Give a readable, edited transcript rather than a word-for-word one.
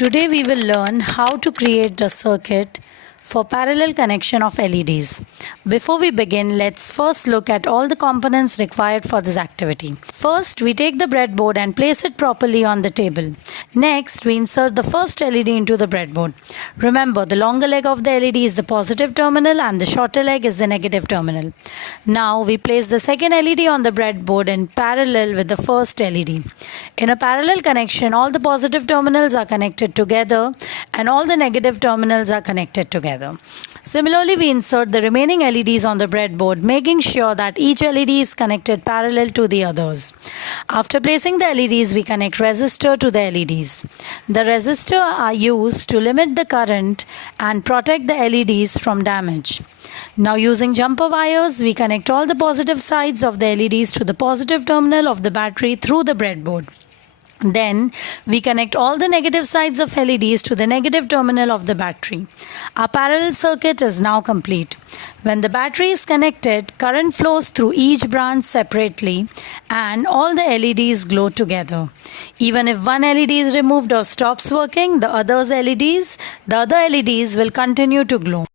Today we will learn how to create a circuit for parallel connection of LEDs. Before we begin, let's first look at all the components required for this activity. First, we take the breadboard and place it properly on the table. Next, we insert the first LED into the breadboard. Remember, the longer leg of the LED is the positive terminal and the shorter leg is the negative terminal. Now, we place the second LED on the breadboard in parallel with the first LED. In a parallel connection, all the positive terminals are connected together and all the negative terminals are connected together. Similarly, we insert the remaining LEDs on the breadboard, making sure that each LED is connected parallel to the others. After placing the LEDs, we connect resistor to the LEDs. The resistor are used to limit the current and protect the LEDs from damage. Now, using jumper wires, we connect all the positive sides of the LEDs to the positive terminal of the battery through the breadboard. Then, we connect all the negative sides of LEDs to the negative terminal of the battery. Our parallel circuit is now complete. When the battery is connected, current flows through each branch separately and all the LEDs glow together. Even if one LED is removed or stops working, the other LEDs will continue to glow.